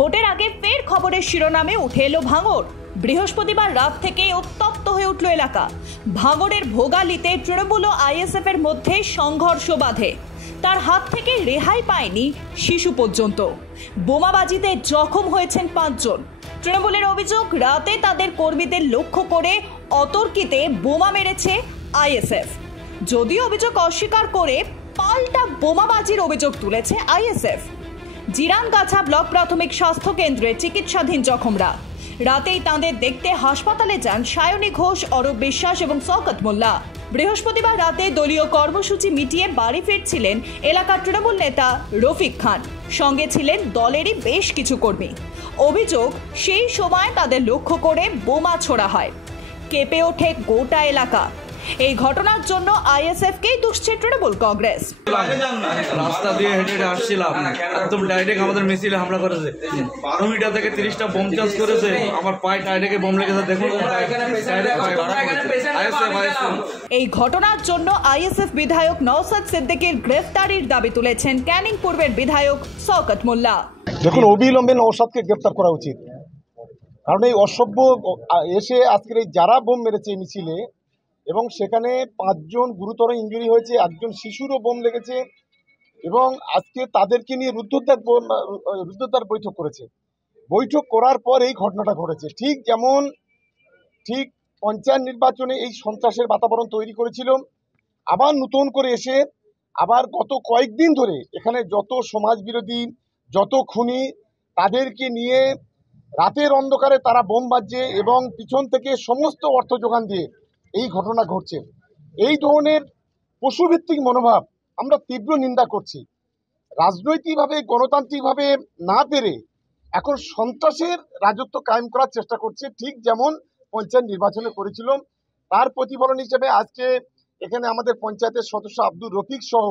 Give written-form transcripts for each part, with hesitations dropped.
ভোটের আগে ফের খবরের শিরোনামে উঠে এলো ভাঙড়। বৃহস্পতিবার রাত থেকে উত্তপ্ত হয়ে উঠল এলাকা। ভাঙড়ের ভোগালীতে তৃণমূল ও আইএসএফ এর মধ্যে সংঘর্ষ বাধে। তার হাত থেকে রেহাই পায়নি শিশু পর্যন্ত। বোমাবাজিতে জখম হয়েছেন 5 জন। তৃণমূলের অভিযোগ, রাতে তাদের কর্মীদের লক্ষ্য করে অতর্কিতে বোমা মেরেছে আইএসএফ। যদিও অভিযোগ অস্বীকার করে পাল্টা বোমাবাজির অভিযোগ তুলেছে আইএসএফ। জিরানগাছা ব্লক প্রাথমিক স্বাস্থ্য কেন্দ্রে চিকিৎসাধীন জখমরা। রাতেই তাঁদের দেখতে হাসপাতালে যান সায়নী ঘোষ, অরূপ বিশ্বাস এবং শওকত মোল্লা। বৃহস্পতিবার রাতে দলীয় কর্মসূচি মিটিয়ে বাড়ি ফিরছিলেন এলাকার তৃণমূল নেতা রফিক খান। সঙ্গে ছিলেন দলেরই বেশ কিছু কর্মী। অভিযোগ, সেই সময় তাদের লক্ষ্য করে বোমা ছোড়া হয়। কেঁপে ওঠে গোটা এলাকা। এই ঘটনার জন্য আইএসএফকেই দুষছে তৃণমূল কংগ্রেস। রাস্তা দিয়ে হেঁটে হেঁটে আসছিলাম, একদম ডাইরেক্ট আমাদের মিছিলে হামলা করেছে। 12 মিটার থেকে 30টা বোম চাষ করেছে। আমার পায়ে ডাইরেক্ট বোম লেগেছে, দেখুন। এই ঘটনার জন্য আইএসএফ বিধায়ক নওশাদ সিদ্দিকীর গ্রেফতারির দাবি তুলেছেন ক্যানিং পূর্বের বিধায়ক শওকত মোল্লা। দেখুন, অবিলম্বে নওশাদকে গ্রেফতার করা উচিত, কারণ এই অসভ্য এসে আজকের এই যারা বোম মেরেছে মিছিলে, এবং সেখানে 5 জন গুরুতর ইনজুরি হয়েছে, একজন শিশুরও বোম লেগেছে, এবং আজকে তাদেরকে নিয়ে রুদ্ধদ্বার বৈঠক করেছে। বৈঠক করার পর এই ঘটনাটা ঘটেছে। ঠিক পঞ্চায়েত নির্বাচনে এই সন্ত্রাসের বাতাবরণ তৈরি করেছিল। আবার নতুন করে এসে আবার গত কয়েকদিন ধরে এখানে যত সমাজ বিরোধী, যত খুনি, তাদেরকে নিয়ে রাতের অন্ধকারে তারা বোম বাজছে এবং পিছন থেকে সমস্ত অর্থ যোগান দিয়ে এই ঘটনা ঘটছে। এই ধরনের পশুভিত্তিক মনোভাব আমরা তীব্র নিন্দা করছি। রাজনৈতিকভাবে, গণতান্ত্রিকভাবে না পেরে এখন সন্ত্রাসের রাজত্ব কায়েম করার চেষ্টা করছে, ঠিক যেমন পঞ্চায়েত নির্বাচনে করেছিল। তার প্রতিফলন হিসেবে আজকে এখানে আমাদের পঞ্চায়েতের সদস্য আব্দুর রফিক সহ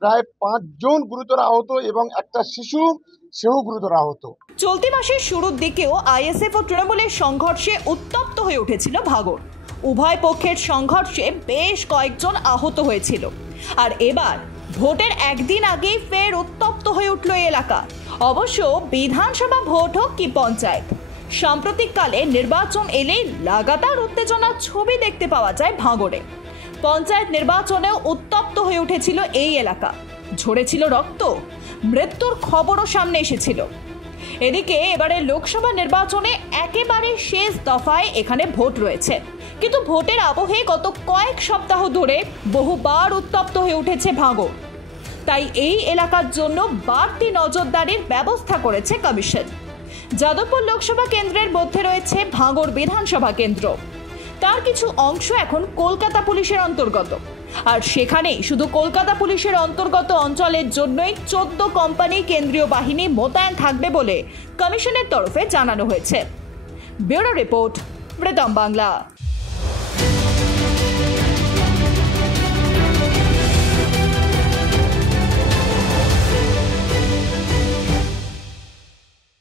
প্রায় 5 জন গুরুতর আহত এবং একটা শিশু, সেও গুরুতর আহত। চলতি মাসের শুরুর দিকেও আইএসএফ ও তৃণমূলের সংঘর্ষে উত্তপ্ত হয়ে উঠেছিল ভাঙড়। উভয় পক্ষের সংঘর্ষে বেশ কয়েকজন আহত হয়েছিল। আর এবার ভোটের একদিন আগেই ফের উত্তপ্ত হয়ে উঠল এই এলাকা। অবশ্য বিধানসভা ভোট হোক কি পঞ্চায়েত, সাম্প্রতিককালে নির্বাচন এলেই লাগাতার উত্তেজনার ছবি দেখতে পাওয়া যায় ভাঙড়ে। পঞ্চায়েত নির্বাচনেও উত্তপ্ত হয়ে উঠেছিল এই এলাকা। ঝরেছিল রক্ত, মৃত্যুর খবরও সামনে এসেছিল। এদিকে এবারে লোকসভা নির্বাচনে একেবারে শেষ দফায় এখানে ভোট রয়েছে, কিন্তু ভোটের আবহে গত কয়েক সপ্তাহ ধরে বহুবার উত্তপ্ত হয়ে উঠেছে ভাঙড়। তাই এই এলাকার জন্য বাড়তি নজরদারির ব্যবস্থা করেছে কমিশন। যাদবপুর লোকসভা কেন্দ্রের মধ্যে রয়েছে ভাঙড় বিধানসভা কেন্দ্র। তার কিছু অংশ এখন কলকাতা পুলিশের অন্তর্গত, আর সেখানেই শুধু কলকাতা পুলিশের অন্তর্গত অঞ্চলের জন্যই 14 কোম্পানি কেন্দ্রীয় বাহিনী মোতায়েন থাকবে বলে কমিশনের তরফে জানানো হয়েছে। ব্যুরো রিপোর্ট, প্রথম বাংলা।